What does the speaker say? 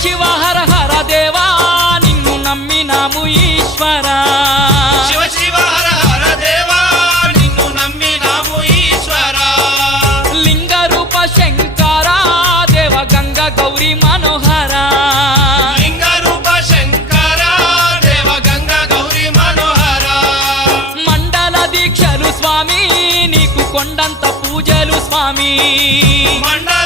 శివ హర హర దేవా నిన్ను నమ్మినాము ఈశ్వరా శివ శివ హర హర దేవా నిన్ను నమ్మినాము ఈశ్వరా లింగ రూప శంకర దేవ గంగ గౌరీ మనోహర లింగ రూప శంకర దేవ గంగ గౌరీ మనోహర మండల దీక్షలు స్వామి నీకు కొండంత పూజలు స్వామి మండల